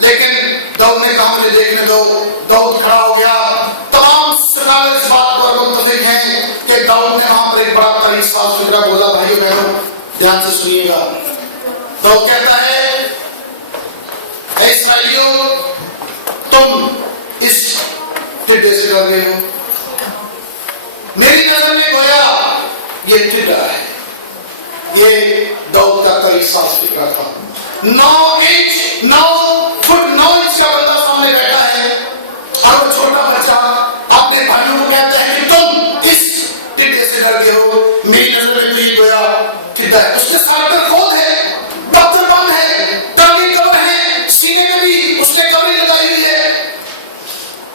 लेकिन दाऊद ने कहा मुझे देखने दो। दाऊद खड़ा हो गया। तमाम स्कॉलर इस बात पर मुत्तफिक हैं कि दाऊद ने वहां पर एक बड़ा तारीख साफ सुथरा बोला। भाइयों बहनों ध्यान से सुनिएगा। दाऊद कहता है, ऐ इस्राएलियों, तुम इस टिड्डे से डर गए हो। मेरी नजर में गोया ये टिड्डा है। ये दाऊद का तारीख साफ सुथरा था। 9 फुट 9 इंच का बंदा सामने बैठा है और वो छोटा बच्चा अपने भाइयों को कहता है कि तुम इस टिड्डे से डर गए हो। मेरी नजर में तो ये गोया टिड्डा है। उसके सारे पर खोद है, डॉक्टर बंद है, टांगे कवर है, सीने में भी उसने कवरी लगाई हुई है।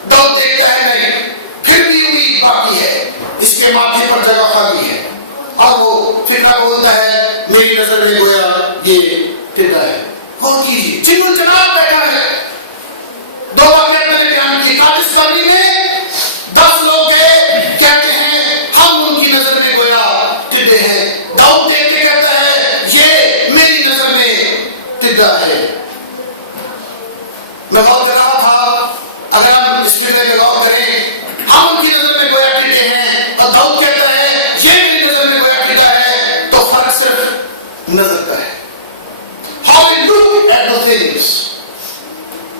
दाऊद देखता है नहीं, फिर भी उम्मीद बाकी है, इसके माथे पर जगह खाली है। और वो फिर बोलता है, मेरी नजर में गोया ये टिड्डा है। कौन कीजिए? जिन्होंने जनाब बैठा है। 2 वाक्य मैंने बयान किए। कादिश वादी में 10 लोग गए, कहते हैं हम उनकी नजर में गोया टिड्डे हैं। दाऊद देख के कहता है, ये मेरी नजर में टिड्डा है। मैं गौर कर रहा था, अगर हम इस टिड्डे पे गौर करें, हम उनकी नजर में गोया टिड्डे हैं और दाऊद कहता है ये मेरी नजर में गोया टिड्डा है, तो फर्क सिर्फ नजर का है। How we look at the things.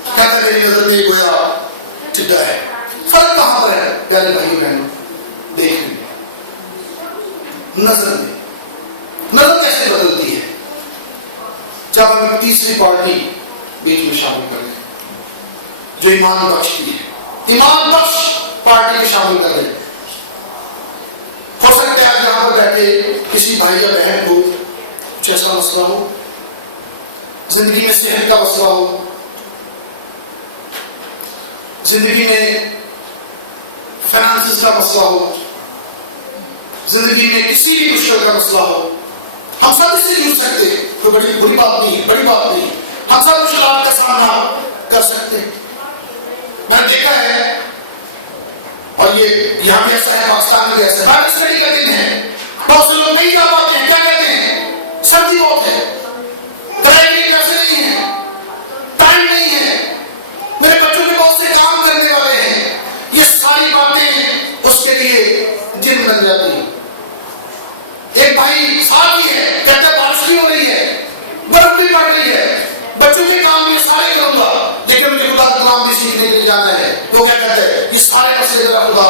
कहता है मेरी नजर में गोया टिड्डा है। फर्क कहां पर है प्यारे भाइयों बहनों? देखने नजर में। नजर कैसे बदलती है? जब हम तीसरी पार्टी बीच में शामिल कर लें जो ईमान बख्शती है, ईमान बख्श पार्टी में शामिल कर लें। हो सकता है आज यहां पर बैठे किसी भाई या बहन को कुछ ऐसा मसला हो, जिंदगी में सेहत का मसला हो, जिंदगी में फाइनेंस का मसला हो, जिंदगी में किसी भी मुश्किल का मसला हो। हम सब इससे जूझ सकते हैं, कोई बड़ी बुरी बात नहीं, बड़ी बात नहीं। हम सब मुश्किलात का सामना कर सकते हैं। मैंने देखा है, और ये यहाँ भी ऐसा है, पाकिस्तान में भी ऐसा है, बाइबल स्टडी का दिन है, बहुत से लोग नहीं जा पाते हैं। क्या कहते हैं? सर्दी बहुत है, पढ़ाई के पैसे नहीं है, टाइम नहीं है, मेरे बच्चों के बहुत से काम करने वाले हैं। ये सारी बातें उसके लिए जिन बन जाती है। एक भाई साथ ही है, कहता है बारिश भी हो रही है, बर्फ भी पड़ रही है, बच्चों के काम भी सारे करूंगा, लेकिन मुझे खुदा का कलाम भी सीखने के लिए जाना है। वो क्या कहते हैं? ये सारे मसले जरा खुदा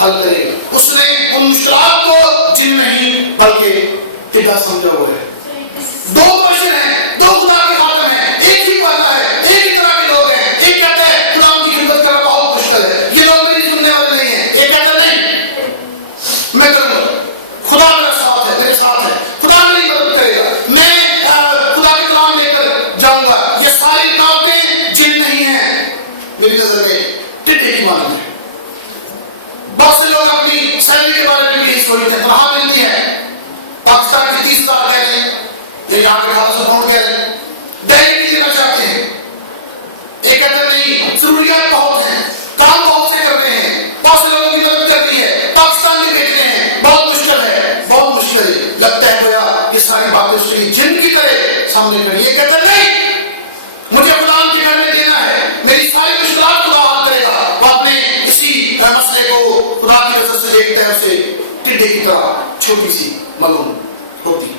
हल करेगा। उसने उन मुश्किलात को जिन नहीं बल्कि टिड्डा समझा हुआ है। 2 क्वेश्चन है, 2 खुदा के खातम है, एक ही बात है, एक ही तरह के लोग हैं। एक कहता है खुदा की खिदमत करना बहुत मुश्किल है, ये लोग मेरी सुनने वाले नहीं है। एक कहता है नहीं, मैं करूंगा, खुदा मेरा साथ है, मेरे साथ है, खुदा मेरी मदद करेगा, मैं खुदा के कलाम लेकर जाऊंगा। ये सारी बातें जिन नहीं है, मेरी नजर में टिड्डे की मालूम है। बहुत से लोग अपनी सैलरी के बारे में भी सोचते हैं, तनख्वाह मिलती है पाकिस्तान की 30,000 कह रहे हैं, ये यहाँ के 1800 पाउंड कह रहे हैं, दैनिक भी देना चाहते हैं। एक कहते नहीं, जरूरियात बहुत हैं, काम बहुत से कर रहे हैं, बहुत से लोगों की मदद कर रही है, पाकिस्तान में भेज रहे हैं, बहुत मुश्किल है, बहुत मुश्किल है। लगता है गोया ये सारी बातें उसकी जिन की तरह सामने खड़ी। ये कहते नहीं, मुझे खुदा के घर में देना है, मेरी सारी मुश्किलात खुदा हल करेगा। वो अपने इसी मसले को खुदा की नजर से देखते हैं, उसे टिड्डे की तरह छोटी सी मालूम होती है।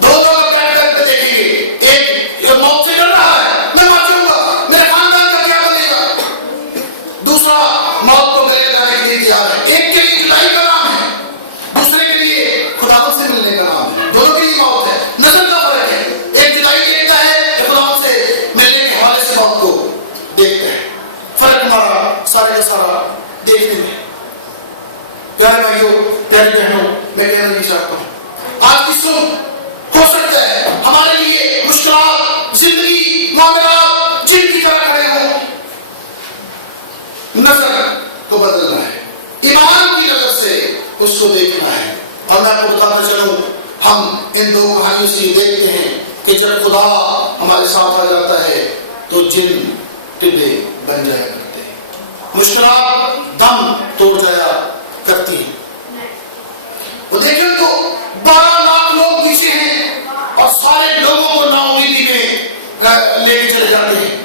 2 लोग बैठ कर देखेंगे, एक मौत से डर रहा है, मैं मर जाऊंगा, मेरे खानदान का क्या बनेगा। दूसरा मौत को गले लगाने के लिए तैयार है। एक के लिए जुदाई का नाम है, दूसरे के लिए खुदा से मिलने का नाम है। दोनों के लिए मौत है, नजर का फर्क है। एक जुदाई देखता है, खुदा से मिलने के हवाले से मौत को देखता है। फर्क हमारा सारे का सारा देखने में। प्यारे भाइयों, प्यारी बहनों, मैं कहना नहीं चाहता हूं, आज की सुन हो सकता है हमारे लिए मुश्किलात, जिंदगी, मामलात जिन की तरह खड़े हो। नजर को बदलना है, ईमान की नजर से उसको देखना है। और मैं आपको बताता चलूं, हम इन 2 कहानियों से देखते हैं कि जब खुदा हमारे साथ आ जाता है तो जिन टिड्डे बन जाया करते हैं, मुश्किलात दम तोड़ जाया करती है। वो देखिए तो 12 लाख लोग पीछे हैं और सारे लोगों को नाउमीदी में लेके चले जाते हैं।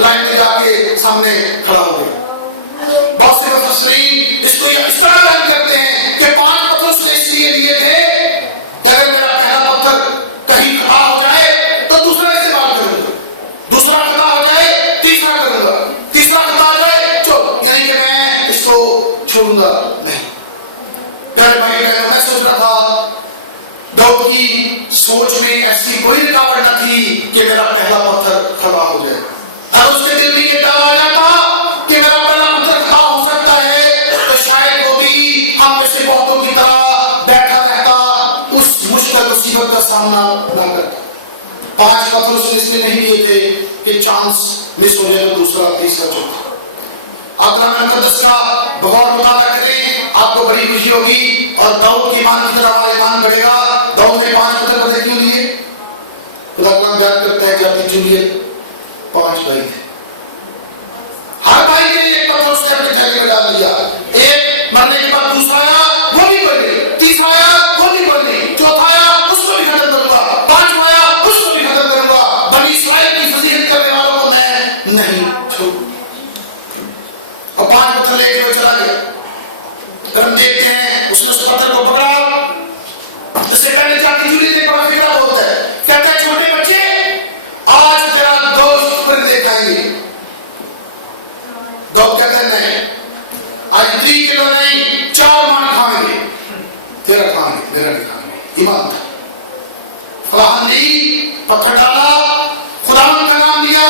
लाइन में जाके सामने खड़ा हो गया। बहुत से मुफस्सिरीन इसको इस तरह बयान करते हैं कि 5 पत्थर उसने इसलिए लिए थे कि अगर मेरा पहला पत्थर कहीं खड़ा हो जाए तो दूसरा इस्तेमाल करूंगा, दूसरा खड़ा हो जाए तीसरा करूंगा, तीसरा खड़ा हो जाए चौथा, यानी कि मैं इसको छोड़ूंगा नहीं। प्यारे भाई बहनों, मैं सोच रहा था दाऊद की सोच में ऐसी कोई रुकावट न थी कि मेरा पहला पत्थर खड़ा हो जाए। अगर उसके दिल में ये डर आ जाता कि मेरा पहला पत्थर खड़ा हो सकता है तो शायद वो भी हम में से बहुतों की तरह बैठा रहता, उस मुश्किल मुसीबत का सामना न करता। 5 पत्थर उसने इसलिए नहीं लिए थे कि चांस मिस हो जाए तो दूसरा तीसरा चौथा। आप मुकद्दस का बहुत मुताला करें, आपको बड़ी खुशी होगी और दाऊद की ईमान की तरह हमारा ईमान बढ़ेगा। दाऊद ने 5 पत्थर क्यों लिए? खुदा कलाम बयान करता है कि अपनी जिंदगी 5 भाई थे, हर भाई के लिए एक पत्थर उसने अपने थैले में डाल लिया। एक मरने के बाद दूसरा आया, वो भी बढ़ गई, तीसरा आया, वो भी बढ़ गई, चौथा आया, उसको भी खत्म करूंगा, 5वां आया, उसको भी खत्म करूंगा। बनी इस्राएल की फजीहत करने वालों को मैं नहीं छोड़ूंगा। और 5 पत्थर लेके वो चला गया। हम देखते हैं उसने उस पत्थर को पकड़ा, इससे पहले जाके जूली ने बड़ा फिक्रा बोलता है, कहता है छोटे बच्चे आज तेरा दोस्त फिर देखाएंगे। दाऊद कहता है नहीं, आज 3 किलो नहीं 4 मान खाएंगे, तेरा खाएंगे मेरा नहीं खाएंगे। ईमान था, खुदा ने पत्थर डाला, खुदावन का नाम लिया,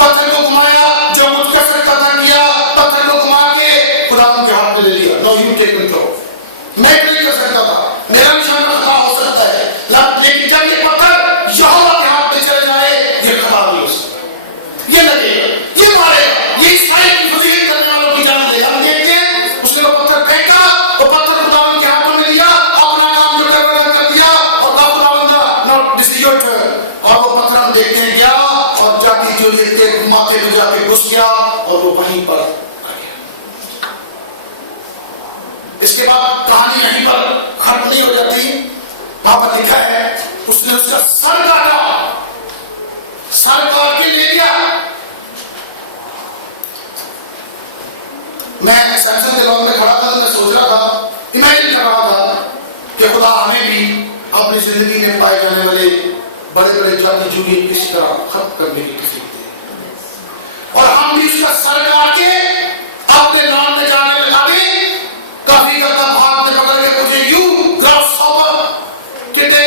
पत्थर को घुमाया, जो कुछ कर सकता था किया, पत्थर को घुमा के खुदावन के हाथ में ले लिया। नो यू टेक कंट्रोल, मैं नहीं कर सकता था, मेरा निशाना खड़ा हो सकता है, लेकिन जब ये पत्थर यहोवा के हाथ में चले जाए ये खड़ा नहीं हो सकता, ये लगेगा, ये मारेगा, ये इस्राएल की फजीहत करने वालों की जान लेगा। हम देखते हैं उसने वो पत्थर फेंका, वो पत्थर खुदावन के हाथों में लिया, अपना काम जो करना कर दिया और खुदावन दा नॉट डिसीजन, और वो पत्थर हम देखते हैं गया और जाके जो लेके घुमाते में जाके घुस गया और वो वहीं पर आ गया। इसके बाद कहानी यहीं पर खत्म नहीं हो जाती। वहां पर लिखा है उसने उसका सर काटा, सर काट के ले गया। मैं सैमसन के लॉन में खड़ा था, मैं सोच रहा था, इमेजिन कर रहा था कि खुदा हमें भी अपनी जिंदगी में पाए जाने वाले बड़े बड़े जाति जुड़ी किस तरह खत्म करने की किसी और हम भी उसका सर काट के अपने लॉन में जाने लगा दे। काफी करता भाग में पकड़ के मुझे यू ग्रासहॉपर किटे,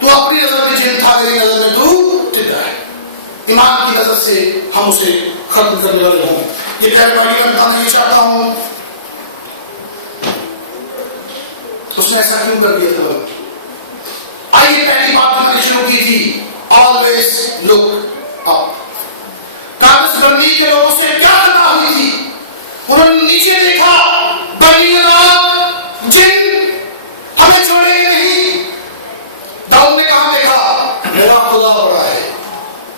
तू अपनी नजर में जिन था, मेरी नजर में तू टिड्डा है। ईमान की नजर से हम उसे खत्म करने वाले हैं। ये प्यारे भाई मैं बताना नहीं चाहता हूं उसने ऐसा क्यों कर दिया था। आइए पहली बात मैंने शुरू की थी, ऑलवेज लुक अप। कागज बंदी के लोगों से क्या घटना हुई थी? उन्होंने नीचे देखा, बनी लोग जिन हमें छोड़ेंगे नहीं। दाऊद ने कहा देखा मेरा खुदा बड़ा है,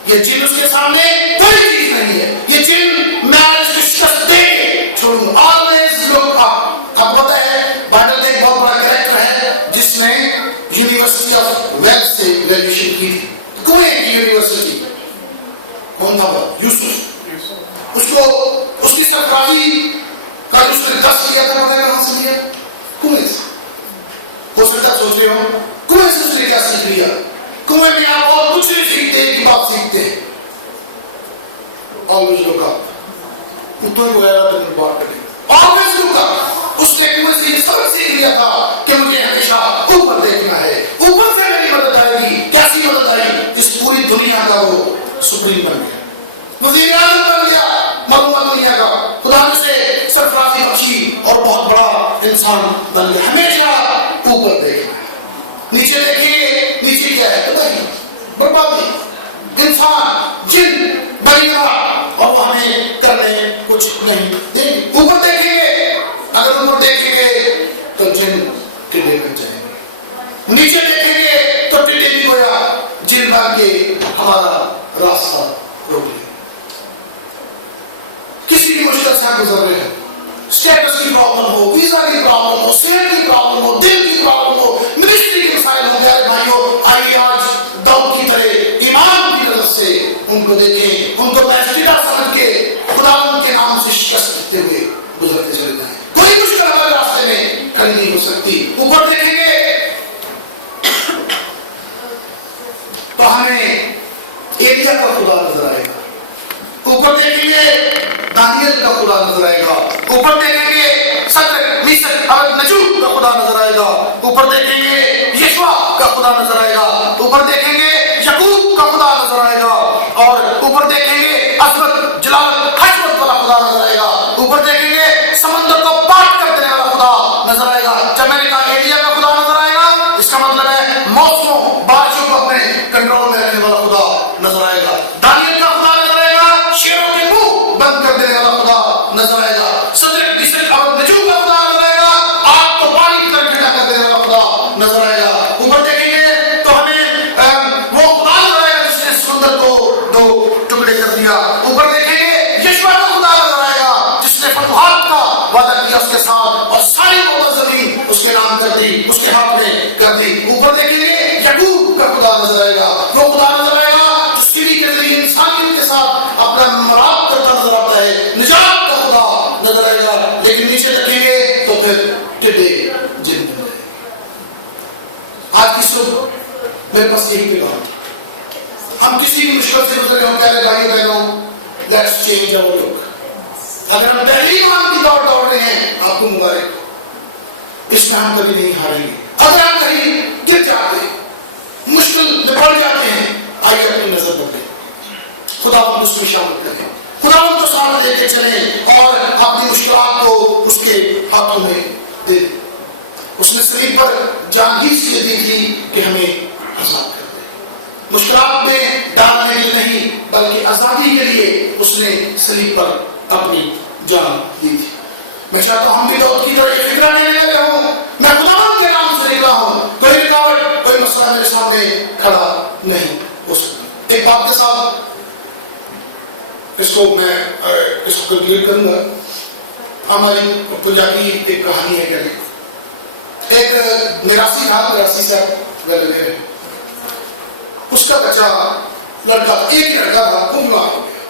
ये जिन उसके सामने कोई चीज नहीं है, ये जिन मैं इसको शिकस्त दे के छोड़ूंगा। Always look up. अब पता है बाइबल में एक बहुत बड़ा कैरेक्टर है जिसने यूनिवर्सिटी ऑफ वेल्स से ग्रेजुएशन की थी, कुएं की यूनिवर्सिटी। कौन था वो? यूसुफ। उसको उसकी सरकारी का उसने 10 लिया था, पता है कहां से लिया? कुएं से। हो सकता सोच रहे हो कुएं से उसने क्या सीख लिया? कुएं में आप और कुछ नहीं सीखते, एक ही बात सीखते हैं, ऑलवेज लुक अप। उतना ही होगा तो बात करेंगे, ऑलवेज लुक अप। उसने कुएं से ये सबक सीख लिया था कि मुझे हमेशा ऊपर देखना है, ऊपर से मेरी मदद आएगी। कैसी मदद आई? इस पूरी दुनिया का वो सुप्रीम बन गया, वज़ीर आज़म बन गया, मरूआ दुनिया का, खुदा ने से सरफराजी बख्शी और बहुत बड़ा इंसान बन गया। हमेशा ऊपर देखना, नीचे देखिए नीचे क्या है पता ही बर्बादी। इंसान जिन बनेगा और वो हमें करने कुछ नहीं। ऊपर देखेंगे, अगर ऊपर देखेंगे तो जिन टिड्डे बन जाएंगे, नीचे देखेंगे तो टिड्डे भी गोया जिन बन के हमारा रास्ता रोक ले। किसी भी मुश्किल से गुजर रहे हैं, स्टेटस की प्रॉब्लम हो, वीजा की प्रॉब्लम हो, सेहत की प्रॉब्लम हो, दिल की प्रॉब्लम हो, मिनिस्ट्री के मसाइल हो, प्यारे भाइयों आइए आज दाऊद की तरह ईमान की तरफ से उनको देखें, उनको नजर आएगा। ऊपर देखेंगे सत्र मिसर और नजूब का खुदा नजर आएगा। ऊपर देखेंगे यशवा का खुदा नजर आएगा। ऊपर देखेंगे यकूब का खुदा नजर आएगा। और ऊपर देखेंगे अजमत जलालत हजमत वाला खुदा नजर आएगा। ऊपर देखेंगे समंदर को पार कर देने वाला खुदा नजर आएगा। जब मैंने कहा एलिया का खुदा नजर आएगा, इसका मतलब है मौसमों बारिशों को अपने कंट्रोल में रखने वाला खुदा नजर आएगा। दानियल का खुदा नजर आएगा। शेरों के मुंह बंद कर देने वाला खुदा नजर आएगा। सदर मिसर और नजूब का खुदा नजर आएगा। आग को पानी की तरह ठंडा कर देने वाला खुदा नजर आएगा। ऊपर देखेंगे तो हमें वो खुदा नजर आएगा जिसने समुद्र को दो टुकड़े कर दिया। ऊपर देखेंगे यशवा का खुदा नजर आएगा जिसने फतवाहत का वादा किया उसके साथ और सारी जमीन उसके नाम कर दी, उसके हाथ में कर दी। ऊपर देखेंगे यकूब का खुदा नजर आएगा। वो खुदा नजर आएगा जिसके भी के जरिए इंसानियत के साथ अपना मराब करता नजर आता है। निजात का खुदा नजर आएगा। लेकिन नीचे देखेंगे तो फिर टिड्डे जिन बन गए। आज की सुबह मेरे पास यही पैगाम, हम किसी भी मुश्किल से गुजरे हो प्यारे भाइयों बहनों, लेट्स चेंज आवर लुक। अगर हम पहले ही मान की दौड़ रहे हैं, आपको मुबारक, इसमें हम कभी नहीं हारेंगे। अगर हम कहीं गिर जाते हैं, मुश्किल में पड़ जाते हैं, आइए अपनी नजर बदलें, खुदावंद उसमें शामिल करें, खुदावंद को साथ लेके चलें और अपनी मुश्किलात को उसके हाथों में दे दें। उसने सलीब पर जान ही इसलिए दी थी कि हमें आजाद कर दे। मुश्किलात में डालने के लिए नहीं बल्कि आजादी के लिए उसने सलीब पर अपनी जान दी थी। मैं चाहता हूं हम भी दौड़ की तरह फिक्र नहीं लगे हूं। मैं खुदावंद के नाम से निकला हूं। कोई रुकावट कोई मसला मेरे सामने खड़ा नहीं हो सकता। एक बात के साथ इसको मैं इसको कंक्लूड करूंगा। हमारी पंजाबी एक कहानी है। क्या एक निरासी था, 83 से गले उसका बच्चा लड़का, एक ही लड़का था, वो बीमार हो गया।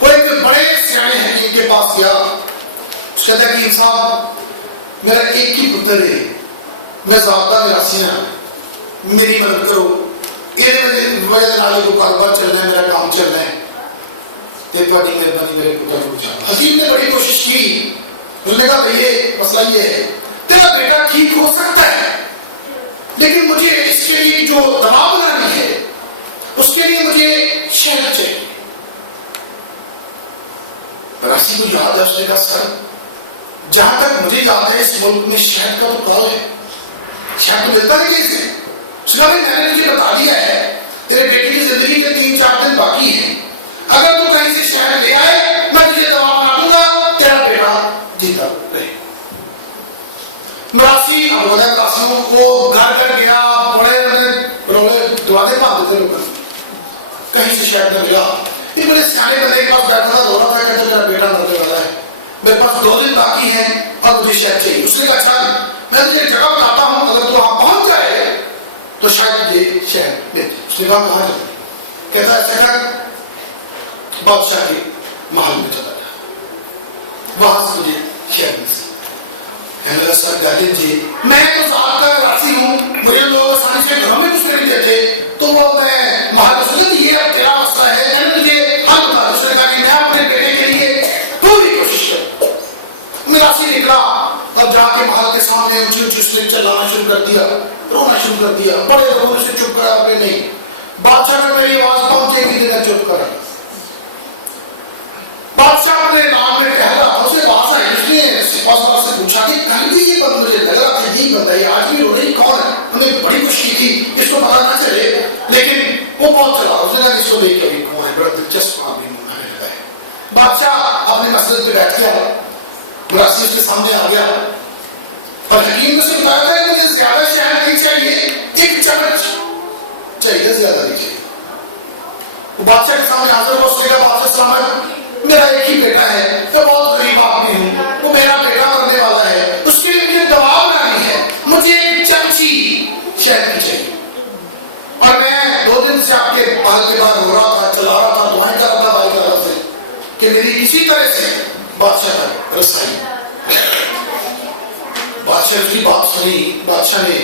वो एक बड़े सियाने हकीम के पास गया। कहता है कि साहब मेरा एक ही पुत्र है, मैं ज़ाब्ता निरासी हां, मेरी मदद करो। ये वजह नाले को कारोबार चलना है, मेरा काम चलना है, बड़ी मेहरबानी मेरे पुत्र को बचा। हकीम ने बड़ी कोशिश की। उसने कहा भैया मसला ये है, तेरा बेटा ठीक हो सकता है लेकिन मुझे इसके लिए जो दवा बनानी है उसके लिए मुझे शहद चाहिए। राशि को याद है, उसने कहा सर जहां तक मुझे याद है इस मुल्क में शहद का तो काल है, शहद तो मिलता नहीं इसे। उसने कहा मैंने तुझे बता दिया है तेरे बेटे की जिंदगी के 3-4 दिन बाकी है, अगर तू कहीं से शहद ले आए मैं तुझे दवा बना दूंगा, तेरा बेटा जीता रहे। राशि को घर घर गया, बड़े रोले दुआरे बांधते थे लोग, कहीं से शहद न मिला। ये बड़े सियाने बंदे के पास बैठा था, रो रहा था, कहते मेरा बेटा मरने वाला है, मेरे पास 2 दिन बाकी हैं और मुझे शहद चाहिए। उसने कहा अच्छा मैं तुझे जगह बताता हूं, अगर तू वहां पहुंच जाए तो शायद तुझे शहद मिले। उसने कहा कहां जाए? कहता है बादशाह के महल में चला गया, वहां से मुझे शहद मिल सकता। कहने लगा सर गालिब जी मैं तो ज़ात का राशि हूं, मुझे लोग आसानी से घरों में घुसने नहीं देते, तो वो मैं महल में ये अब तेरा मसला है, मैंने तुझे हल बता। उसने कहा कि मैं अपने बेटे के लिए पूरी कोशिश करूं। राशि निकला और जाके महल के सामने ऊंची ऊंची उसने चिल्लाना शुरू कर दिया, रोना शुरू कर दिया। बड़े लोगों से चुप करा, आपने नहीं। बादशाह ने मेरी आवाज पहुंचेगी देना चुप करा। बादशाह अपने नाम में कह रहा था, उसे बात आई, उसने सिपाही से पूछा कि कल भी ये बंदा मुझे लग रहा था यही बंदा है, आज भी रो रही कौन है? हमने बड़ी कोशिश की थी इसको पता ना चले, लेकिन वो बहुत चला। उसने कहा इसको लेके अभी कौन है, बड़ा दिलचस्प आदमी है। बादशाह अपने मसले पे बैठ गया, मुरासी उसके सामने आ गया और हकीम ने उसे बताया था मुझे ज्यादा शहद नहीं चाहिए, 1 चम्मच चाहिए, ज्यादा नहीं चाहिए। वो बादशाह के सामने हाजिर हुआ, उसने कहा बादशाह सलामत, मेरा एक ही बेटा है, मैं बहुत गरीब आदमी हूं, वो मेरा बेटा मरने वाला है, उसके लिए मुझे दवा बनानी है, मुझे 1 चमची शहद की चाहिए। और मैं 2 दिन से आपके महल के बाहर रो रहा था, चला रहा था, दुआएं कर रहा था भाई की तरफ से कि मेरी किसी तरह से बादशाह तक रसाई। बादशाह की बात सुनी, बादशाह ने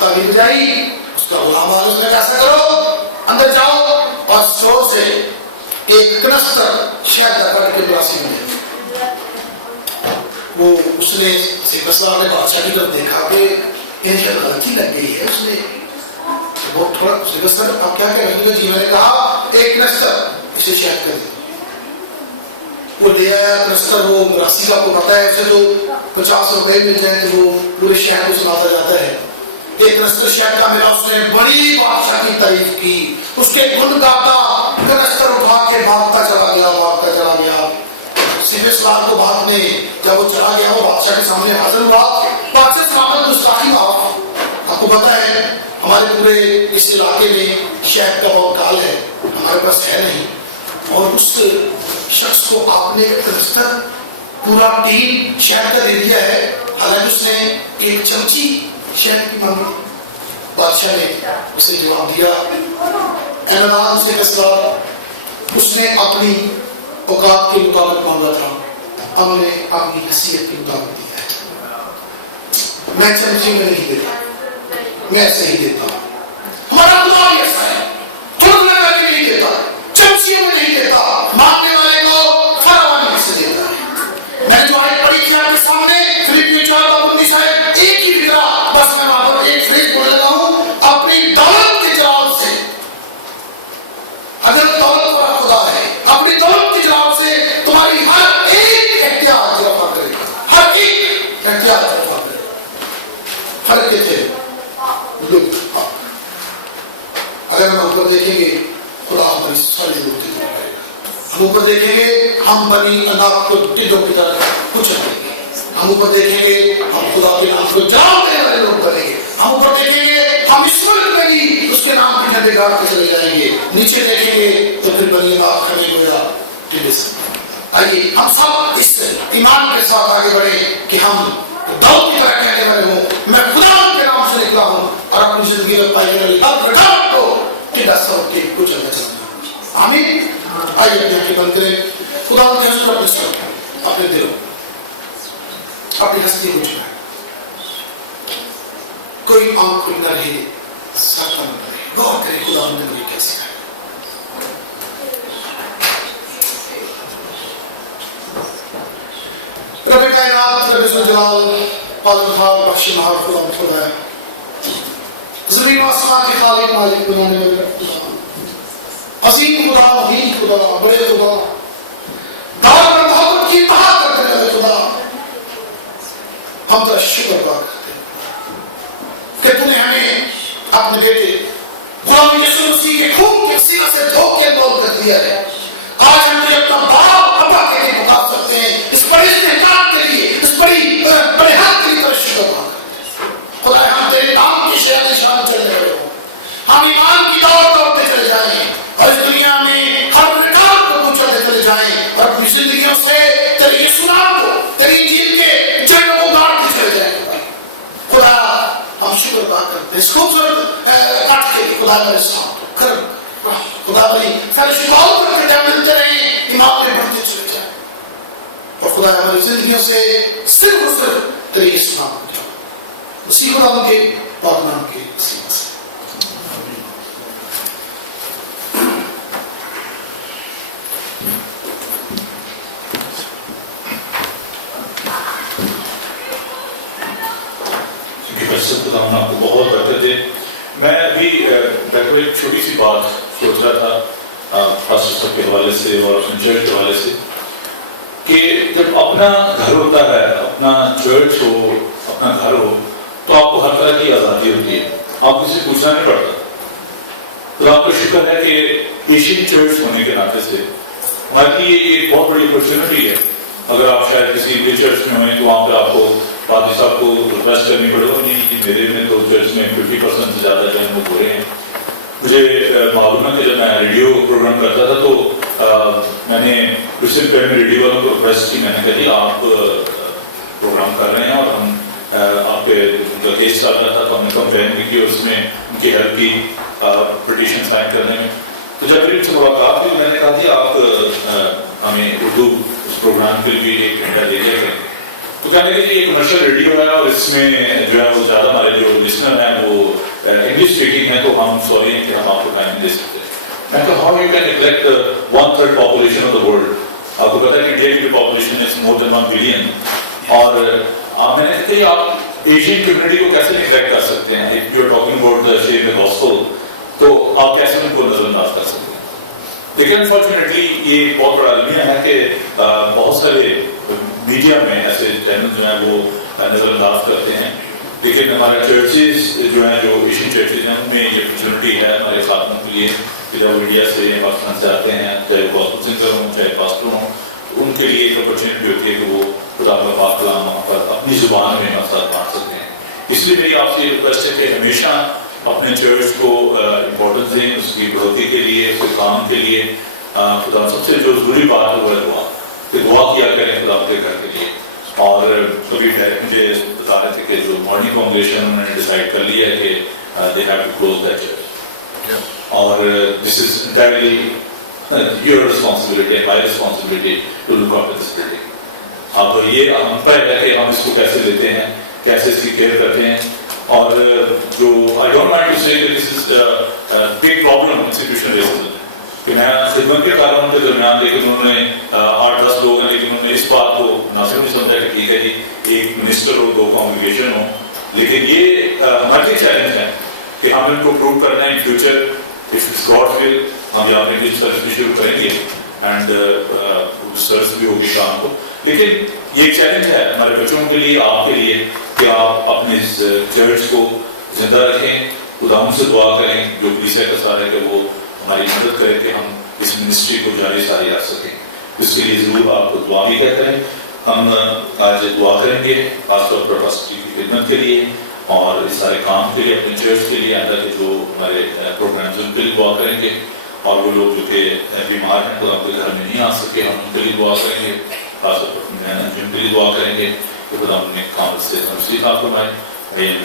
ताली बजाई, उसका गुलाम उसने ऐसा करो अंदर जाओ और जोर से एक कनस्तर शहद का कट के बरासी में वो उसने सिकस्तान ने बादशाह की तरफ देखा कि इनकी गलती लग गई है। उसने वो थोड़ा सिकस्तान अब क्या कह रहे जी, मैंने कहा एक कनस्तर इसे शहद कर दिया। वो ले आया कनस्तर, वो बरासी का को पता है उसे तो 50 रुपए मिल जाए तो वो पूरे शहर को सुनाता जाता है। एक कनस्तर शहद का मिला, उसने बड़ी बादशाह की तारीफ की, उसके गुण गाता कनस्तर उठा के भागता चला गया। सीधे सलाम को बाद में जब वो चला गया, वो बादशाह के सामने हाजिर हुआ। बादशाह सलामत गुस्ताखी माफ। आपको पता है हमारे पूरे इस इलाके में शहद का बहुत काल है, हमारे पास है नहीं, और उस शख्स को आपने कनस्तर पूरा टीम शहद का दे दिया है, हालांकि उसने एक चमची शहद की मांगी। बादशाह ने उसे जवाब दिया, एनान से कसरा उसने अपनी औकात के मुताबिक मांगा था, हमने अपनी हैसियत के मुताबिक दिया है। मैं चमची में नहीं देता, मैं ऐसे ही देता हूं। हमारा खुदा भी ऐसा है, खुद लगा के नहीं देता, चमचियों में नहीं देता, मांगने वाले को फरावानी से देता है। मैंने जो आयत पढ़ी थी आपके सामने फिलिपियों 4:19 है, एक ही फिक्रा, बस मैं वहां पर एक फ्रेज बोल लगा हूं, अपनी दौलत के जवाब से, अगर दौलत वाला खुदा है, अपनी दौलत के जवाब से तुम्हारी हर एक एहतियात रफा करेगा, हर एक एहतियात रफा करेगा। फर्क क्या है लोग, अगर हम ऊपर देखेंगे खुदा हमारी सारी जरूरतें पूरी करेगा। हम ऊपर देखेंगे हम बनी अनाथ को टिड्डों की तरह कुछ नहीं, हम ऊपर देखेंगे हम खुदा के नाम को जवाब देने वाले लोग बनेंगे। हम ऊपर देखेंगे हम इस मुल्क में भी उसके नाम की झंडे गाड़ के चले जाएंगे, नीचे देखेंगे तो फिर बनी अनाथ खड़े गोया टिड्डे से। आइए हम सब इस ईमान के साथ आगे बढ़े कि हम दाऊद की तरह कहने वाले हों, मैं खुदा के नाम से निकला हूं और अपनी जिंदगी में पाई जाने वाली हर रकावट को टिड्डा सब के कुछ अंदर चलना। आमीन। आइए अपनी आंखें बंद करें, खुदा के हंस अपने दिलों अपनी हस्ती को छुपाए, कोई आंख खुल न रहे, सर न रहे, गौर करें खुदा ने मुझे कैसे है। रब कायनात, रब इज़्ज़त जलाल, पालनहार, बख्शनहार खुदा है, ज़मीन और आसमान के खालिक मालिक बनाने वाले खुदा, अज़ीम खुदा, वहीद खुदा, बड़े खुदा, दार पर मोहब्बत की इंतहा करने वाले खुदा, हम तेरा शुक्र अदा करते हैं कि तूने हमें अपने बेटे गुलाम यीशु मसीह के खून के सीना से धो के अनमोल कर दिया है। आज हम तुझे अपना बाप अब्बा के लिए पुकार सकते हैं, इस बड़े इस्तेकाम के लिए, इस बड़े हक के लिए तेरा शुक्र अदा करते हैं। खुदा हम तेरे नाम के शहर निशान चलने वाले हो, हम ईमान की दौड़ दौड़ते चले जाएं और इस दुनिया में हर रिकार्ड को पूछते चले जाएं और अपनी जिंदगियों से तेरे यीशु नाम को, तेरी इंजील के जड़ों को गाड़ते चले जाएं। खुदा हम शुक्र अदा करते हैं इस खूबसूरत काट के लिए। खुदा मेरे साथ कर, खुदा मेरी सारे शिकाओं पर फिर मिलते रहे, ईमान में बढ़ते चले जाएं और खुदा हमारी जिंदगियों से सिर्फ और सिर्फ तेरे यीशु नाम को जाओ, उसी खुदा के पाक नाम के सीमा से। आपको बहुत बरकत दे। मैं अभी बैठो एक छोटी सी बात सोच रहा था पास्टर साहब के हवाले से और अपने चर्च के हवाले से, कि जब अपना घर होता है, अपना चर्च हो, अपना घर हो, तो आपको हर तरह की आज़ादी होती है, आपको किसी पूछना नहीं पड़ता। तो आपको शुक्र है कि एशियन चर्च होने के नाते से हमारे लिए एक बहुत बड़ी अपॉर्चुनिटी है। अगर आप शायद किसी भी चर्च में हुए तो वहाँ पर आपको पादरी साहब को रिक्वेस्ट करनी पड़ेगा, नहीं कि मेरे में तो चर्च में 50% से ज़्यादा जो लोग हो रहे हैं। मुझे मालूम है कि जब मैं रेडियो प्रोग्राम करता था तो मैंने कुछ दिन पहले रेडियो वालों को रिक्वेस्ट की, मैंने कहा जी आप प्रोग्राम कर रहे हैं और हम आपके उनका केस चल रहा था तो हमने कंप्लेन भी की और उसमें उनकी हेल्प की पिटीशन साइन करने में। तो जब मेरी उनसे मुलाकात हुई मैंने कहा जी आप हमें उर्दू उस प्रोग्राम के लिए 1 घंटा दे दिया करें। तो कहने के लिए एक कमर्शियल रेडियो है और इसमें जो है वो ज़्यादा हमारे जो लिसनर हैं वो इंग्लिश स्पीकिंग है, तो हम सॉरी हैं कि हम आपको टाइम दे सकते हैं। मैं कहा how you can neglect 1/3 population of the world. आपको पता है कि इंडिया की population is more than 1 billion, और मैंने कहा कि आप एशियन कम्युनिटी को कैसे नेग्लेक्ट कर सकते हैं? If you are talking about the sharing the gospel, तो आप कैसे उनको नजरअंदाज कर सकते हैं? लेकिन अनफॉर्चुनेटली ये बहुत बड़ा अलमिया है कि बहुत सारे मीडिया में ऐसे चैनल जो है वो नजरअंदाज करते हैं, लेकिन हमारे चर्चेज जो है, जो एशियन चर्चेज हैं, उनमें ये अपॉर्चुनिटी है हमारे खातों के लिए कि जब इंडिया से या पाकिस्तान से आते हैं, चाहे गॉस्पेल सिंगर हों चाहे पास्टर हों, उनके लिए एक अपॉर्चुनिटी होती है कि वो खुदा का पाक कलाम वहाँ पर अपनी जुबान में मसला बांट सकते हैं। इसलिए मेरी आपसे रिक्वेस्ट है कि हमेशा अपने चर्च को इम्पोर्टेंस दें, उसकी बढ़ोतरी के लिए, उसके काम के लिए। खुदा सबसे जो जरूरी बात है वो है दुआ, कि दुआ किया करें खुदा के घर के लिए। और कभी डायरेक्ट मुझे बता रहे थे कि जो मॉर्निंग कांग्रेगेशन उन्होंने डिसाइड कर लिया है कि they have to close that church, और this is entirely your responsibility, my responsibility to look after this building. अब ये हम पर है कि हम इसको कैसे लेते हैं, कैसे इसकी केयर करते हैं। और जो आई डोंट वांट टू से this is big problem institutional racism, कि मैं खिदमत के कारणों के दरमियान, लेकिन उन्होंने 8-10 लोग हैं, लेकिन उन्होंने इस बात को नासिब नहीं समझा कि ठीक है जी एक मिनिस्टर हो, 2 कांग्रेगेशन हो। लेकिन ये हमारे चैलेंज है कि हम इनको प्रूव करना है in future, if it's God will, हम यहाँ पे सर्विस भी शुरू करेंगे एंड सर्विस भी होगी शाम को। लेकिन ये एक चैलेंज है हमारे बच्चों के लिए, आपके लिए, कि आप अपने इस चर्च को जिंदा रखें, खुदा से दुआ करें जो कलीसिया का सारा है कि वो हमारी मदद करें कि हम इस मिनिस्ट्री को जारी सारी रख सकें। इसके लिए जरूर आप दुआ भी करें। हम आज दुआ करेंगे खासतौर पर पास्टर की खिदमत के लिए और इस सारे काम के लिए, अपने चर्च के लिए, अंदर के जो हमारे प्रोग्राम्स उनके लिए दुआ करेंगे। और वो लोग जो कि बीमार हैं, खुदा के घर में नहीं आ सके, हम उनके लिए दुआ करेंगे, खासतौर पर जिनके लिए दुआ करेंगे कि खुदा उन्हें काम से नसीहत फरमाए।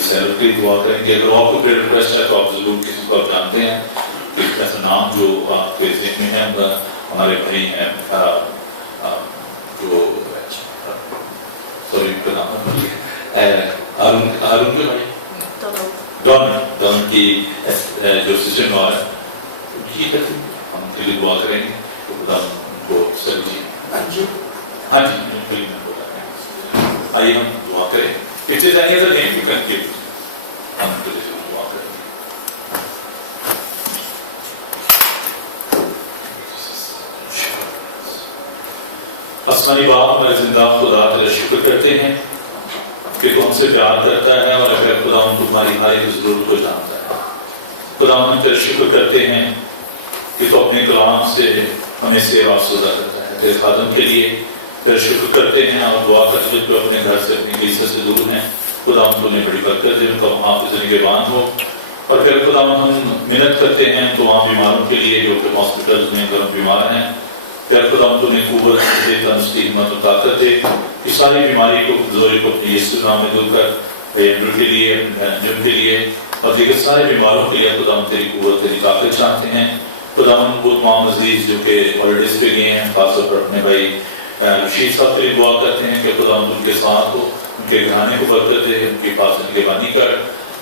सैलर के लिए दुआ करेंगे। अगर आपको कोई रिक्वेस्ट है तो आप जरूर किसी को आप जानते हैं, एक ऐसा नाम जो आपके ज़हन में है, हमारे भाई हैं जो सॉरी उनका नाम अरुण के भाई डॉन की जो सिस्टर नॉर है, उनकी हम उनके लिए दुआ करेंगे तो खुदा उनको सभी हाँ जी बिल्कुल मैं बोला। आइए हम दुआ करें। It is any other name you can give, हम उनके लिए दुआ करेंगे। आसमानी बाप, हमारे जिंदा खुदा तेरा शुक्र करते हैं कि तू हमसे प्यार करता है और अगर खुदा तुम्हारी हर एक जरूरत को जानता है। खुदा हम तेरा शुक्र करते हैं कि तू अपने कलाम से हमें सेवा अफसुदा करता है। तेरे खादम के लिए तेरा शुक्र करते हैं और दुआ करते हैं जो अपने घर से, अपनी कलीसिया से दूर हैं, खुदा हम तुम्हें बड़ी बरकत दे, उनका वहाँ पे ज़िंदगीबान हो। और फिर खुदा हम मिन्नत करते हैं तो वहाँ बीमारों के लिए जो कि हॉस्पिटल्स में गर्म बीमार हैं, फिर खुदा हम तुम्हें कुव्वत दे, तंदुरुस्ती, हिम्मत और ताकत दे, कि सारी बीमारी को, कमजोरी को अपने यीशु नाम में दूर कर, के लिए, जिम के लिए और लेकिन सारे बीमारों के लिए खुदा हम तेरी कुव्वत, तेरी ताकत चाहते हैं। खुदा हम बहुत माम अजीज जो कि हॉलीडेज पे गए हैं, खासतौर पर अपने भाई शीर साहब के लिए दुआ करते हैं कि खुदा हम उनके साथ हो, उनके घराने को बरकत दे, उनके पास निगरानी कर।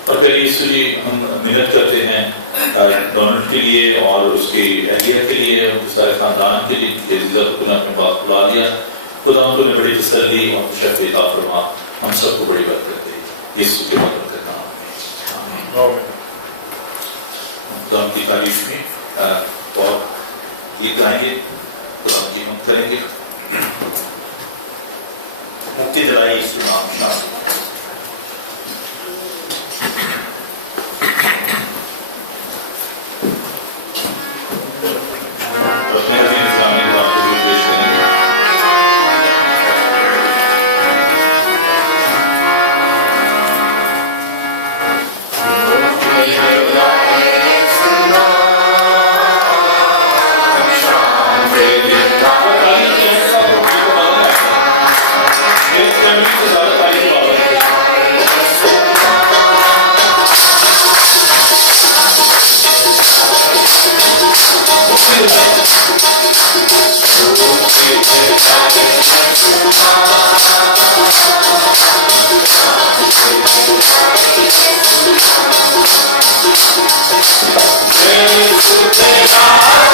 और फिर यीशु जी हम मिन्नत करते हैं डोनाल्ड के लिए और उसकी अहलिया के लिए, उनके सारे खानदान के लिए, इज्जत अपने पास बुला लिया। खुदा हम तुम्हें बड़ी तसल्ली और शफ़ी अता फरमा, हम सबको बड़ी बरकत दे, यीशु के बरकत का नाम। खुदा की तारीफ में और गीत गाएंगे, खुदा की मदद करेंगे। मुक्ति जलाई यीशु नाम शाम। Hey,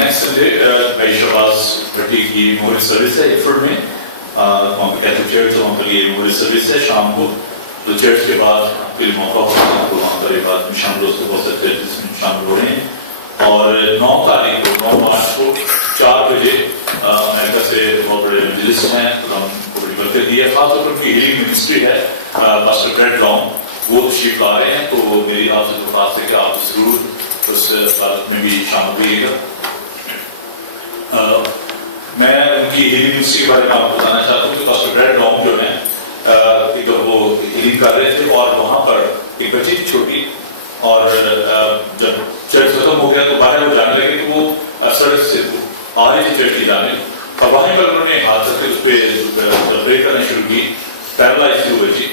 नेक्स्ट संडे भाई शहबाज भट्टी की मोहर सर्विस है एफर्ड में, वहाँ पे कैथोलिक चर्च वहाँ पर ये मोहर सर्विस है शाम को। तो चर्च के बाद फिर मौका होगा आपको वहाँ पर एक बात में शामिल हो बहुत से चर्चेस में शामिल हो रहे हैं। और 9 तारीख को 9 मार्च को 4 बजे अमेरिका से बहुत बड़े इवेंजलिस्ट हैं, तो हमको बड़ी बरकत दी है। खासतौर पर उनकी हीलिंग मिनिस्ट्री है, पास्टर ब्रेड लॉन्ग, वो तशरीफ ला रहे हैं। तो मेरी आपसे दरख्वास्त है कि आप जरूर उस इबादत में भी शामिल होइएगा। मैं उनकी हीलिंग मिनिस्ट्री के बारे में आपको बताना चाहता हूँ कि पास्टर ब्रेड लॉन्ग जो है वो हीलिंग कर रहे थे और वहाँ पर एक बच्ची थी छोटी, और जब चर्च खत्म हो गया तो बाहर वो जाने लगे तो वो सड़क से आ रही थी चर्च की जाने, और वहीं पर उन्होंने हाथ रख उस पर प्रे करना शुरू की। पैरालाइज थी वो बच्ची,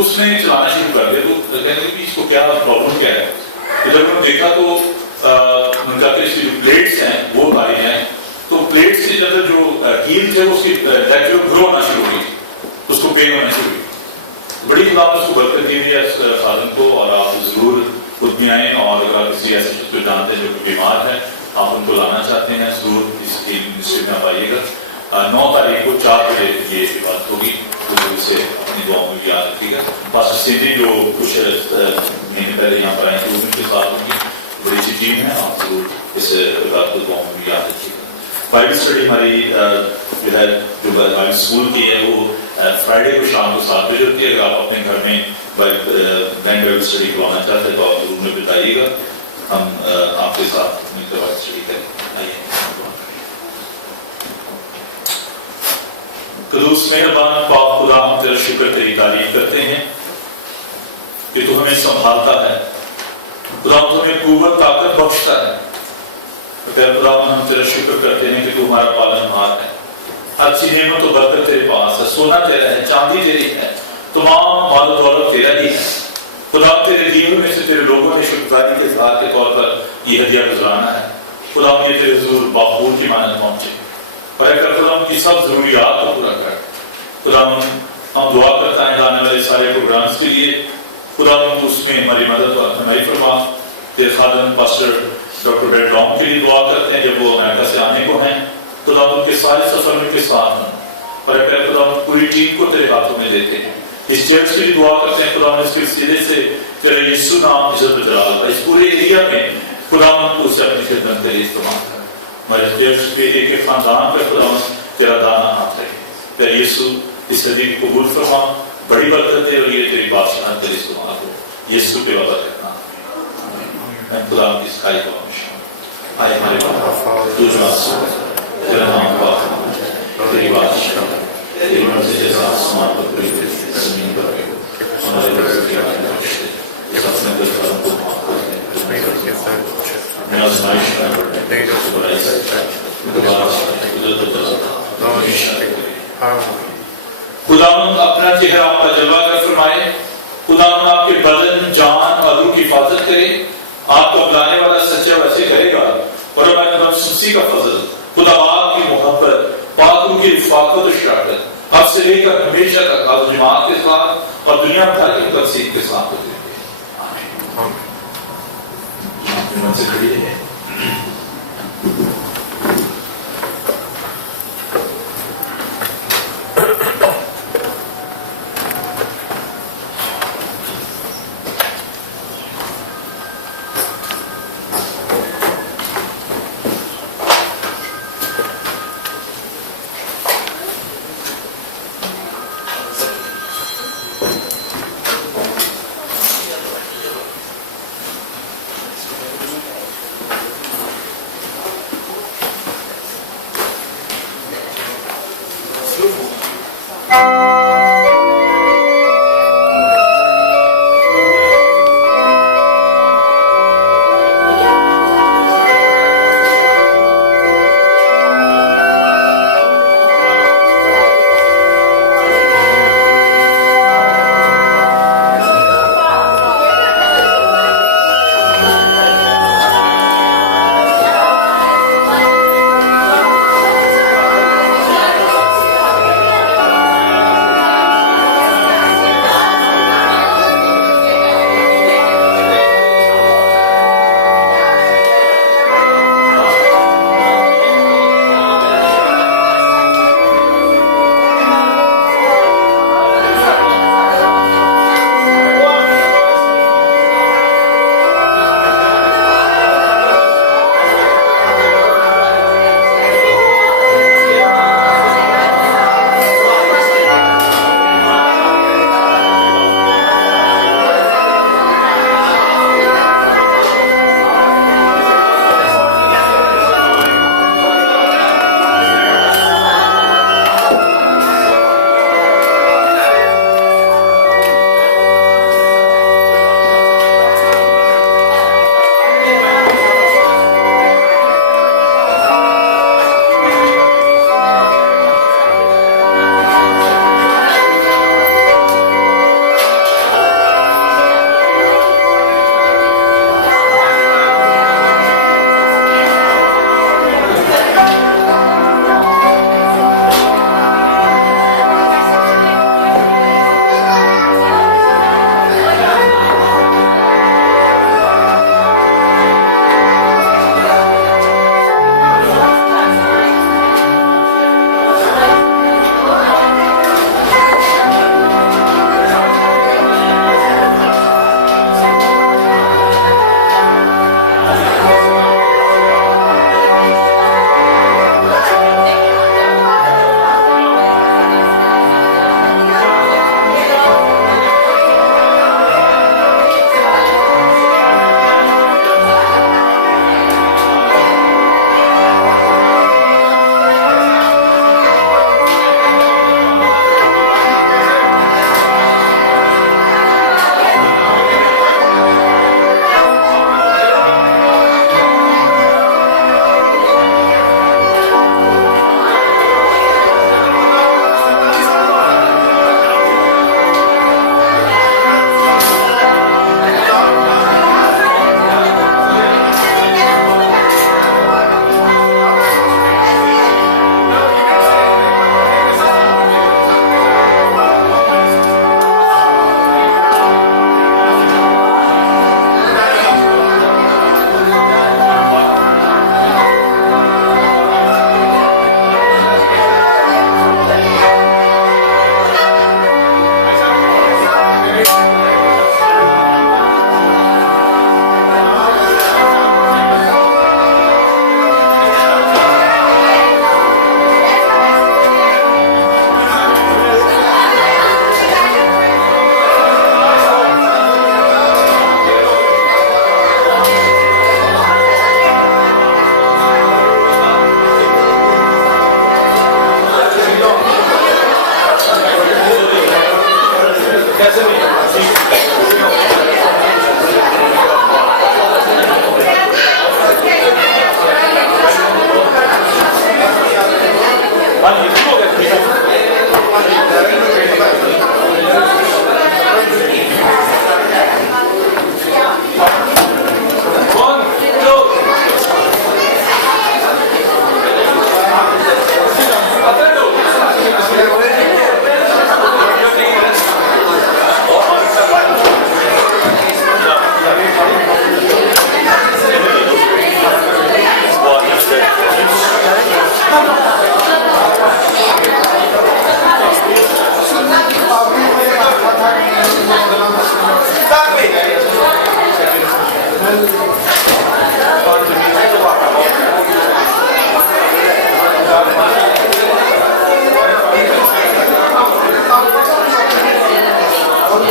उसने चलाना शुरू कर दिया। तो कहने लगे इसको क्या प्रॉब्लम क्या है। तो जब उन्होंने देखा तो उनका इसकी जो प्लेट्स हैं वो भारी हैं, तो प्लेट्स के अंदर जो हील थे उसकी ग्रो होना शुरू हुई, उसको पेन होना शुरू हुई। बड़ी खुदा ने उसको बरकत दी है इस साधन को, और आप जरूर खुद भी आए, और अगर किसी ऐसे शख्स को जानते हैं जो बीमार है, आप उनको लाना चाहते हैं, जरूर इस मिनिस्ट्री में आप आइएगा। 9 तारीख को 4 बजे ये बात होगी, तो इसे अपनी दुआओं में याद रखिएगा। पास्टर सिंधी जो कुछ महीने पहले यहाँ पर आए थे उनके साथ उनकी बड़ी अच्छी टीम है, आप जरूर इस बात को दुआओं में याद रखिएगा। बाइबल स्टडी हमारी जो है जो बाइबल स्कूल की है वो फ्राइडे को शाम को 7 बजे होती है। अगर आप अपने घर में बाइबल स्टडी करवाना चाहते हैं तो आप जरूर में बताइएगा, हम आपके साथ मिलकर बाइबल स्टडी करें। आइए कदूस मेहरबान पाक खुदा, हम तेरा शुक्र तेरी तारीफ करते हैं कि तू हमें संभालता है, खुदा तू हमें कुव्वत ताकत बख्शता है। खुदा हम तेरा शुक्र करते हैं कि तू हमारा पालनहार है। हर चीज नेमत और बरकत तेरे पास है, सोना तेरा है, चांदी तेरी है, तमाम माल दौलत तेरा ही है। खुदा तेरे दिए में से तेरे लोगों ने शुक्रगुजारी के साथ के तौर पर यह हदिया गुजराना है। खुदा ये तेरे हुजूर बाखूर की मानत पहुंचे, और अगर खुदा उनकी सब जरूरियात को पूरा कर। खुदा हम दुआ करता है आने वाले सारे प्रोग्राम्स के लिए, खुदा उसमें हमारी मदद और हमारी फरमा। तेरे खादम पास्टर डॉक्टर ब्रेड लॉन्ग के लिए दुआ करते हैं, जब वो अमेरिका से आने को हैं, खुदा उनके सारे सफर में के साथ हों, और अगर खुदा पूरी टीम को तेरे हाथों में देते हैं। इस चर्च के लिए दुआ करते हैं, खुदा इसके सिले से तेरे यीशु नाम इज्जत जलाल इस पूरे एरिया में खुदा उसे अपनी खिदमत के लिए इस्तेमाल कर। हमारे चर्च के एक खानदान पर खुदा तेरा दाना हाथ है। तेरे यीशु इस हदीब को कबूल फरमा, बड़ी बरकत है, और ये तेरी बादशाह के लिए इस्तेमाल हो। यीशु पे वादा करना मैं खुदा की सखाई को आए हमारे तू जो तेरा नाम पाक, तेरी बादशाह, तेरी मर्जी जैसा आसमान पर पूरी जमीन पर हमारे बरकत की आवाज़ बख्शे, इस अपने गुनाहों को माफ कर दे, मैं आज़माइश में पड़ने तो बुराई से दोबारा कुदरत खुदावंद अपना चेहरा आप पर जलवा कर फरमाए। खुदावंद आपके बदन, जान और रूह की हिफाजत करे। आपको बुलाने वाला सच्चा वसीला से करेगा और हमारे नफ्सी का फजल, खुदा पाक की मोहब्बत, पाकों की रिफाकत और शराकत अब से लेकर हमेशा तक आज जमात के साथ और दुनिया भर की तफसील के साथ होते हैं। से खड़ी है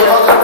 Gracias.